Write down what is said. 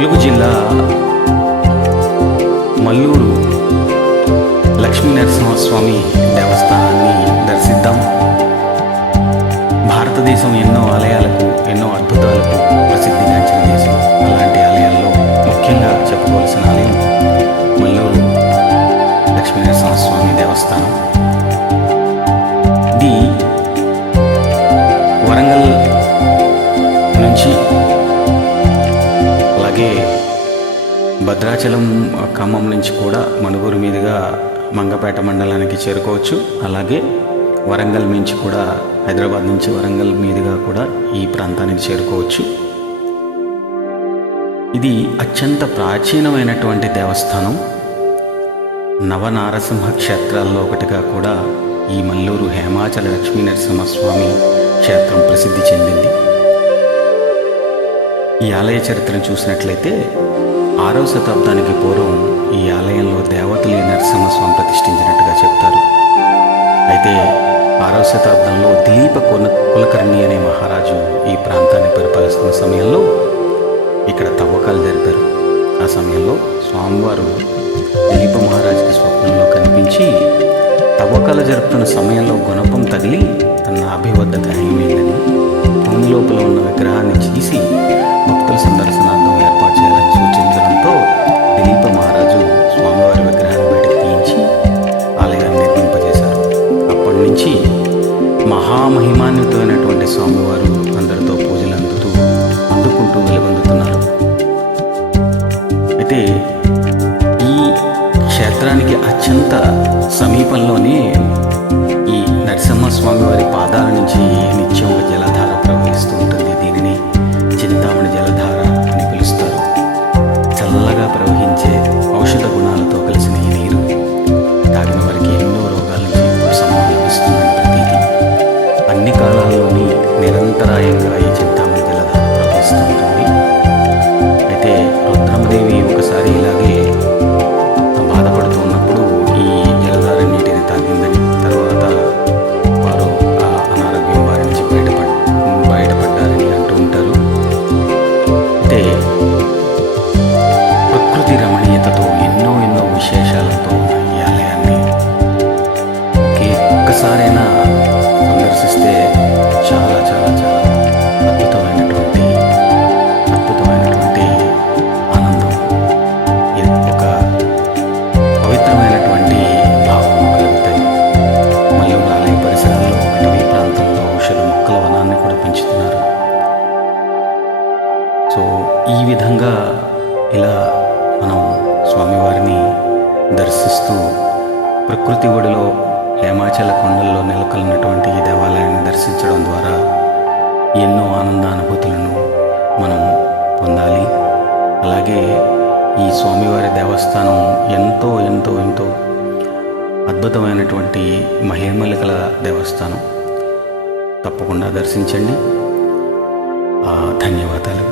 ములుగు జిల్లా మల్లూరు లక్ష్మీ నరసింహస్వామి దేవస్థానాన్ని దర్శిద్దాం. భారతదేశం ఎన్నో ఆలయాలకు, ఎన్నో అద్భుతాలకు ప్రసిద్ధిగాంచిన దేశం. అలాంటి ఆలయాల్లో ముఖ్యంగా చెప్పుకోవాల్సిన ఆలయం మల్లూరు లక్ష్మీ నరసింహస్వామి దేవస్థానం. ఇది వరంగల్ నుంచి, అలాగే భద్రాచలం ఖమ్మం నుంచి కూడా మణుగూరు మీదుగా మంగపేట మండలానికి చేరుకోవచ్చు. అలాగే వరంగల్ నుంచి కూడా, హైదరాబాద్ నుంచి వరంగల్ మీదుగా కూడా ఈ ప్రాంతానికి చేరుకోవచ్చు. ఇది అత్యంత ప్రాచీనమైనటువంటి దేవస్థానం. నవనారసింహ క్షేత్రాల్లో ఒకటిగా కూడా ఈ మల్లూరు హేమాచల లక్ష్మీ నరసింహస్వామి క్షేత్రం ప్రసిద్ధి చెందింది. ఈ ఆలయ చరిత్రను చూసినట్లయితే 6వ శతాబ్దానికి పూర్వం ఈ ఆలయంలో దేవతలి నరసింహస్వామి ప్రతిష్ఠించినట్టుగా చెప్తారు. అయితే 6వ శతాబ్దంలో దిలీప కులకర్ణి అనే మహారాజు ఈ ప్రాంతాన్ని పరిపాలిస్తున్న సమయంలో ఇక్కడ తవ్వకాలు జరిపారు. ఆ సమయంలో స్వామివారు దిలీప మహారాజుకి స్వప్నంలో కనిపించి, తవ్వకాలు జరుపుతున్న సమయంలో గుణపం తగిలి తన నాభి వద్ద గాయమైందని, భూమి లోపల ఉన్న విగ్రహాన్ని తీసి భక్తుల సందర్శనార్థం ఏర్పాటు చేయాలని సూచించడంతో దిలీప మహారాజు స్వామివారి విగ్రహాన్ని బయటకు తీయించి ఆలయాన్ని నిర్మింపజేశారు. అప్పటి నుంచి మహామహిమాన్వితమైనటువంటి స్వామివారు అందరితో పూజలు అందుకుంటూ వెలుగొందుతున్నారు. అయితే ఈ క్షేత్రానికి అత్యంత సమీపంలోనే ఈ నరసింహస్వామి వారి పాదాల నుంచి నిత్యం ఒక జలధార ప్రవహిస్తూ ఉంటుంది. దీనిని చింతామణి జలధార అని పిలుస్తారు. చల్లగా ప్రవహించే ఔషధ గుణాలతో కలిసిన ఈ నీరు తాగిన వారికి ఎన్నో రోగాల నుంచి ఉపశమనం లభిస్తుందని ప్రతీతి. అన్ని కాలాల్లోని నిరంతరాయంగా ఈ చింతామణి జలధార ప్రవహిస్తూ ఉంటుంది. అయితే రుద్రమదేవి ఒకసారి ఇలాగే బాధపడుతూ ఉన్నప్పుడు ఈ జలధార నీటిని తాగిందని, తర్వాత వారు ఆ అనారోగ్యం బారి నుంచి బయటపడ్డారని అంటూ ఉంటారు. అయితే ప్రకృతి రమణీయతతో ఎన్నో విశేషాలతో ఉన్న ఈ ఆలయాన్ని ఒక్కసారైనా సందర్శిస్తే చాలా చాలా చాలా అద్భుతమైనటువంటి ఆనందం, ఒక పవిత్రమైనటువంటి భావం కలుగుతాయి. మల్లూరు ఆలయ పరిసరాల్లో అటవీ ప్రాంతంలో ఔషధ మొక్కల వనాన్ని కూడా పెంచుతున్నారు. సో ఈ విధంగా ఇలా మనం స్వామివారిని దర్శిస్తూ ప్రకృతి ఒడిలో హేమాచల కొండల్లో నెలకొల్లినటువంటి ఈ దేవాలయాన్ని దర్శించడం ద్వారా ఎన్నో ఆనందానుభూతులను మనం పొందాలి. అలాగే ఈ స్వామివారి దేవస్థానం ఎంతో అద్భుతమైనటువంటి మహిమలు గల దేవస్థానం. తప్పకుండా దర్శించండి. ధన్యవాదాలు.